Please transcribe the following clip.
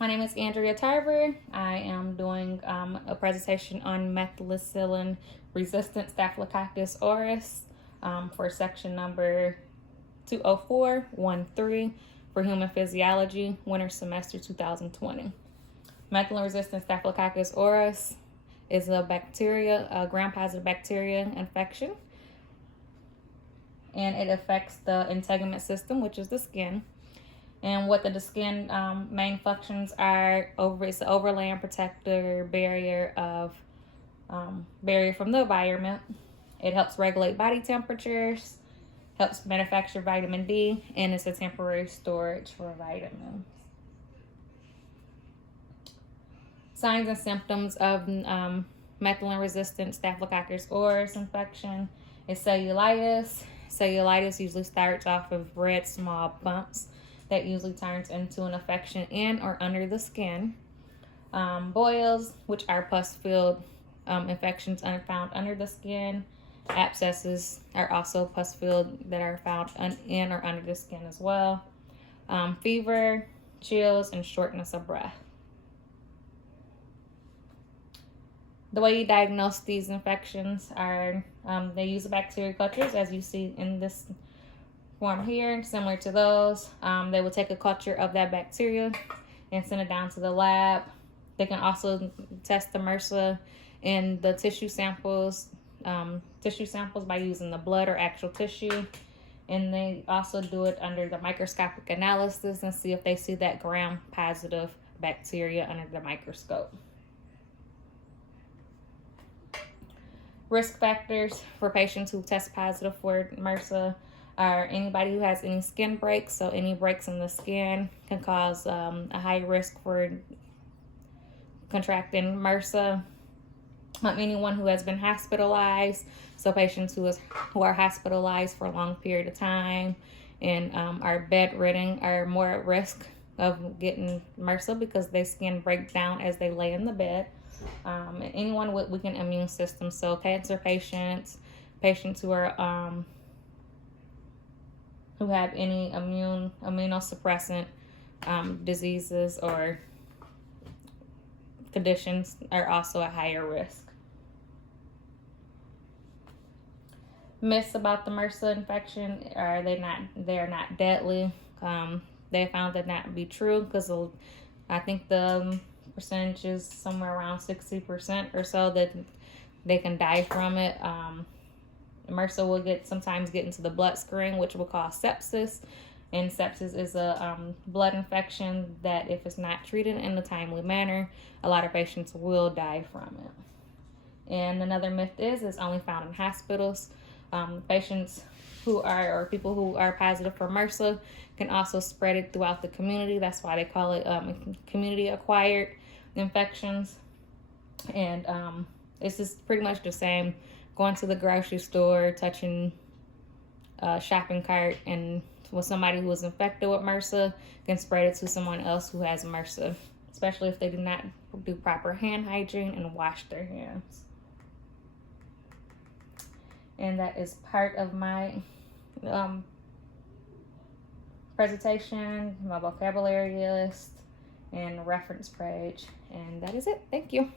My name is Andrea Tarver. I am doing a presentation on methicillin-resistant Staphylococcus aureus for section number 20413 for human physiology, winter semester 2020. Methicillin-resistant Staphylococcus aureus is a gram-positive bacteria infection, and it affects the integument system, which is the skin. And what the skin main functions are: it's the overlaying protector barrier from the environment. It helps regulate body temperatures, helps manufacture vitamin D, and it's a temporary storage for vitamins. Signs and symptoms of methicillin-resistant Staphylococcus aureus infection is cellulitis. Cellulitis usually starts off with red small bumps that usually turns into an infection in or under the skin. Boils, which are pus-filled infections found under the skin. Abscesses are also pus-filled that are found in or under the skin as well. Fever, chills, and shortness of breath. The way you diagnose these infections are they use bacteria cultures, as you see in this form here, similar to those. They will take a culture of that bacteria and send it down to the lab. They can also test the MRSA in the tissue samples by using the blood or actual tissue. And they also do it under the microscopic analysis and see if they see that gram-positive bacteria under the microscope. Risk factors for patients who test positive for MRSA are anybody who has any skin breaks. So any breaks in the skin can cause a high risk for contracting MRSA. Anyone who has been hospitalized, so patients who are hospitalized for a long period of time and are bedridden are more at risk of getting MRSA because their skin breaks down as they lay in the bed. And anyone with weakened immune system, so cancer patients who are who have any immunosuppressant diseases or conditions are also at higher risk. Myths about the MRSA infection are they are not deadly. They found that not to be true because I think the percentage is somewhere around 60% or so that they can die from it. MRSA will sometimes get into the bloodstream, which will cause sepsis. And sepsis is a blood infection that, if it's not treated in a timely manner, a lot of patients will die from it. And another myth is it's only found in hospitals. Patients people who are positive for MRSA can also spread it throughout the community. That's why they call it community-acquired infections. And it's just pretty much the same. Going to the grocery store, touching a shopping cart, and with somebody who is infected with MRSA can spread it to someone else who has MRSA, especially if they do not do proper hand hygiene and wash their hands. And that is part of my presentation, my vocabulary list, and reference page. And that is it. Thank you.